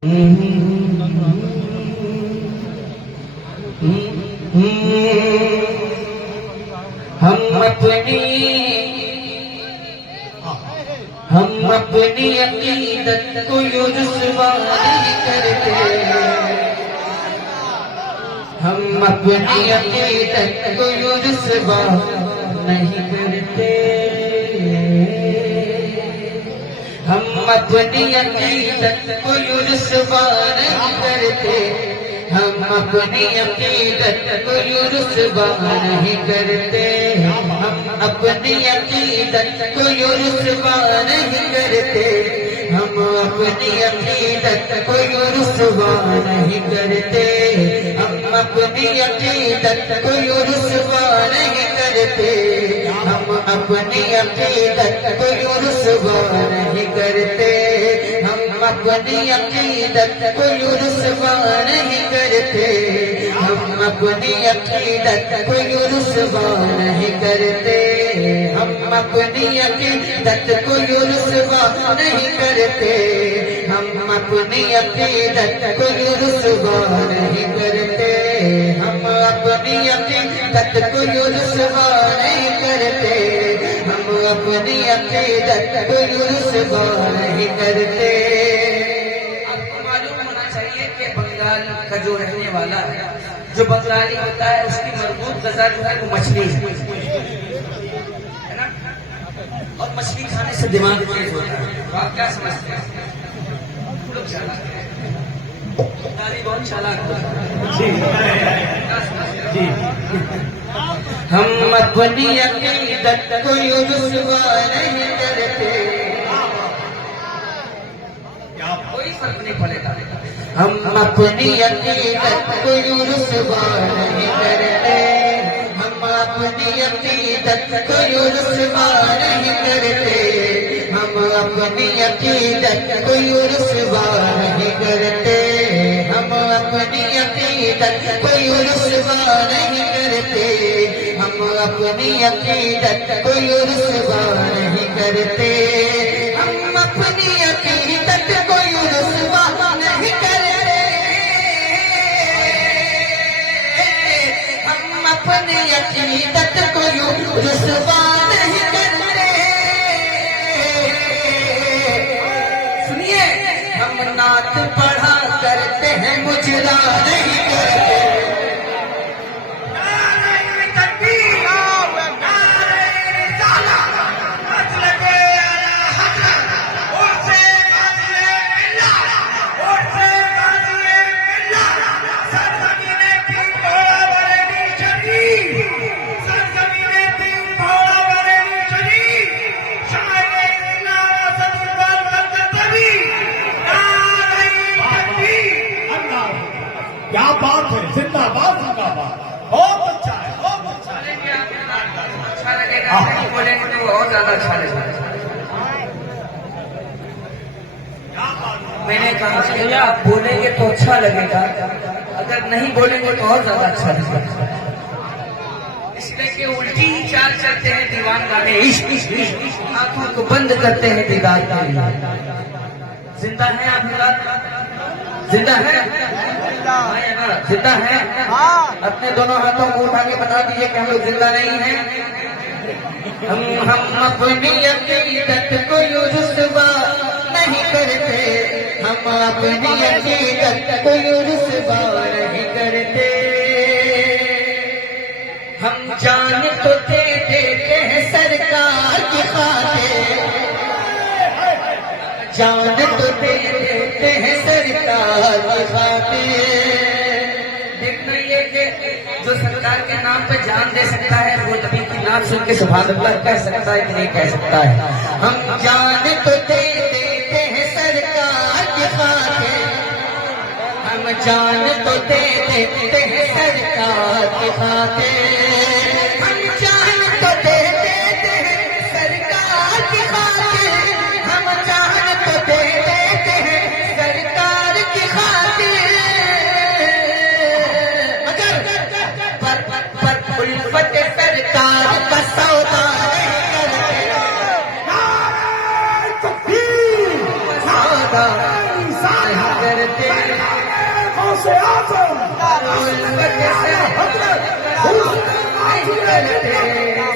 हम अपनी अकीदत को रुसवा नहीं करते। हम अपनी अकीदत को रुसवा नहीं करते। हम अपनी अकीदत को रुसवा नहीं करते। हम अपनी अकीदत को रुसवा नहीं करते। हम अपनी अकीदत को रुसवा नहीं करते। हम अपनी अकीदत को रुसवा नहीं करते। हम अपनी अकीदत को रुसवा नहीं करते। हम अपनी अकीदत को रुसवा नहीं करते। हम अपनी अकीदत को रुसवा नहीं करते। हम अपनी अकीदत को रुसवा नहीं करते। हम अपनी अकीदत को रुसवा नहीं करते। हम अपनी अकीदत को रुसवा नहीं करते। हम अपनी अकीदत को रुसवा नहीं करते। हम अपनी अकीदत को रुसवा नहीं करते। आपको मालूम होना चाहिए कि बंगाल का जो रहने वाला है, जो बंगाली होता है, उसकी मजबूत गजा जो है वो मछली है ना। और मछली खाने से दिमाग तेज होता है। तो आप क्या समझते हैं? लोग चालाक हैं, बंगाली बहुत चालाक होता है। जी हम अपनी अकीदत को रुसवा नहीं करते। कोई फर्क नहीं पड़ेगा। हम अपनी अकीदत को रुसवा नहीं करते। हम अपनी अकीदत को रुसवा नहीं करते। हम अपनी अकीदत को रुसवा नहीं करते। हम अपनी अकीदत को रुसवा नहीं करते। हम अपनी अकीदत को रुसवा नहीं करते। हम अपनी अकीदत को रुसवा नहीं करते। हम अपनी अकीदत को रुसवा नहीं करते। सुनिए, हम नात पढ़ा करते हैं, मुजरा नहीं करते। क्या बात है, जिंदाबाद जिंदाबाद। बहुत अच्छा है, बहुत अच्छा है। अच्छा लगेगा, नहीं बोलेंगे तो और ज्यादा अच्छा लगेगा। मैंने कहा कि आप बोलेंगे तो अच्छा लगेगा, अगर नहीं बोलेंगे तो और ज्यादा अच्छा लगेगा। इसलिए कि उल्टी ही चाल चलते हैं दीवान गाने, इश्क इश्क इश्क, आंखों को बंद करते हैं दीदार के लिए। जिंदा है आप लोग? जिंदा है? जिंदा है? अपने दोनों हाथों को उठा के बता दीजिए कि हम लोग जिंदा नहीं हैं। हम अपनी अकीदत को रुसवा नहीं करते। हम अपनी अकीदत को रुसवा नहीं करते। हम जान तो दे देते हैं सरकार की खातिर। जान तो दे देते हैं सरकार की खातिर। देखना ये कि जो सरकार के नाम पे जान दे सकता है, वो नबी की नाम सुन के सुभान अल्लाह कह सकता है कि नहीं कह सकता है। हम जान तो दे देते हैं सरकार की खातिर। हम जान तो दे देते हैं सरकार की खातिर। हम जान तो दे देते हैं सरकार की खातिर। हम जान तो दे देते हैं सरकार की खातिर। मगर पर उल्फत सरकार का सौदा नहीं करते। सौदा नहीं करते। गौसे आजम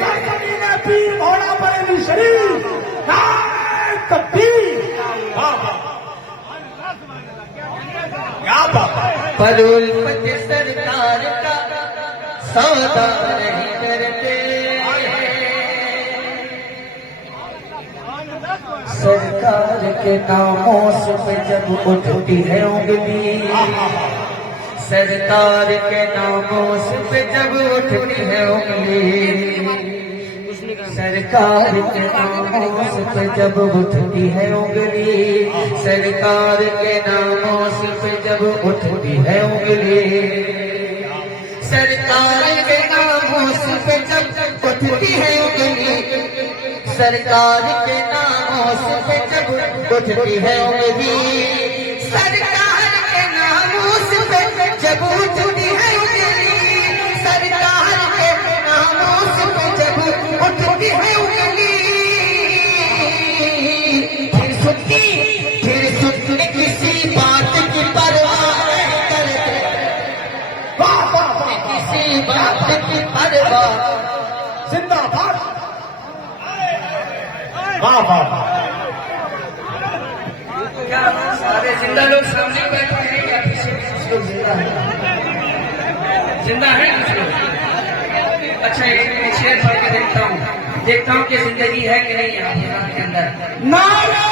सरकमीने पीर मौला बरेली शरीफ नारे तकबीर। क्या बात है। पर उल्फत सरकार का सौदा नहीं करते, सरकार के नामों पे जब उठती है उंगली, सरकार के नामों पे जब उठती है उंगली, सरकार के नामों पे जब उठती है उंगली, सरकार के नामों पे जब उठती है उंगली, सरकार के नामों पे जब उठती है उंगली, सरकार के नामों पे जब उठती है उंगली, सरकार के नामों पे जब उठती है उंगली, सरकार के नामों पे जब उठती है उंगली, फिर सुनती किसी बात की परवाह नहीं करते, किसी बात की परवाह। जिंदाबाद। वाह वाह। क्या सारे जिंदा लोग सामने बैठे हैं या पीछे कुछ लोग जिंदा हैं? जिंदा है कुछ लोग? अच्छा एक शेर पढ़ के देखता हूँ कि जिंदगी है कि नहीं यहाँ के अंदर। नारा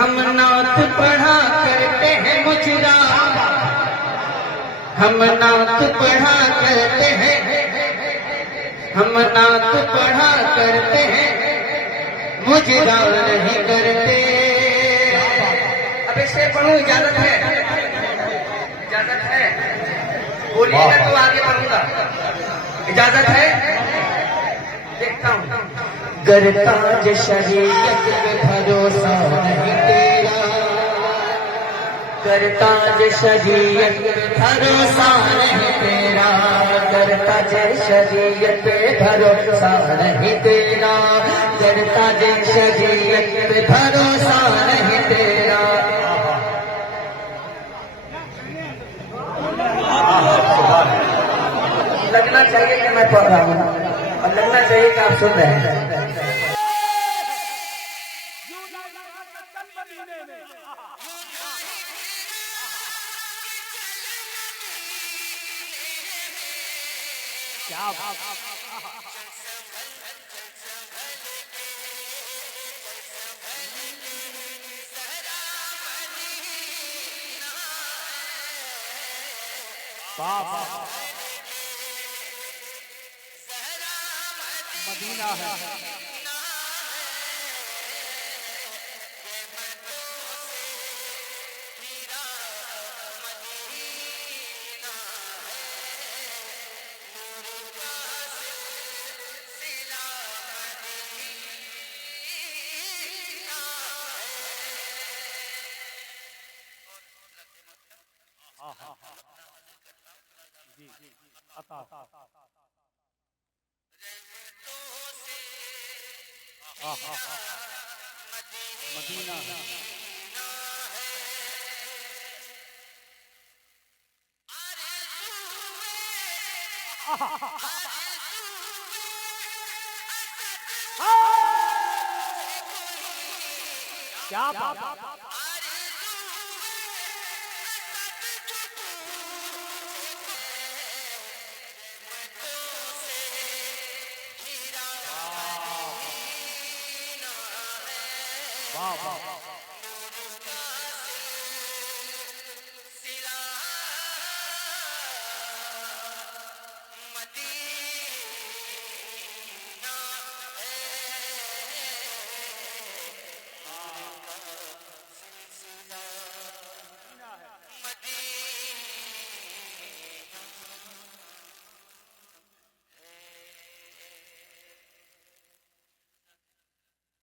हम नात पढ़ा करते हैं मुजरा, हम नात पढ़ा करते हैं, हम नात पढ़ा करते हैं, मुजरा नहीं करते। अब इससे पढ़ूं, इजाजत है? इजाजत है? बोलिएगा तो आगे पढ़ूंगा। इजाजत है? देखता हूँ। गरताज शरीयत पे भरोसा नहीं तेरा, गरताज शरीयत पे भरोसा नहीं तेरा, गरताज शरीयत पे भरोसा नहीं तेरा, गरताज शरीयत पे भरोसा नहीं तेरा। लगना चाहिए कि मैं पढ़ रहा हूँ और लगना चाहिए कि आप सुन रहे हैं। क्या बात। मदीना है। जी अता मदीना है। क्या बात। वाह वाह।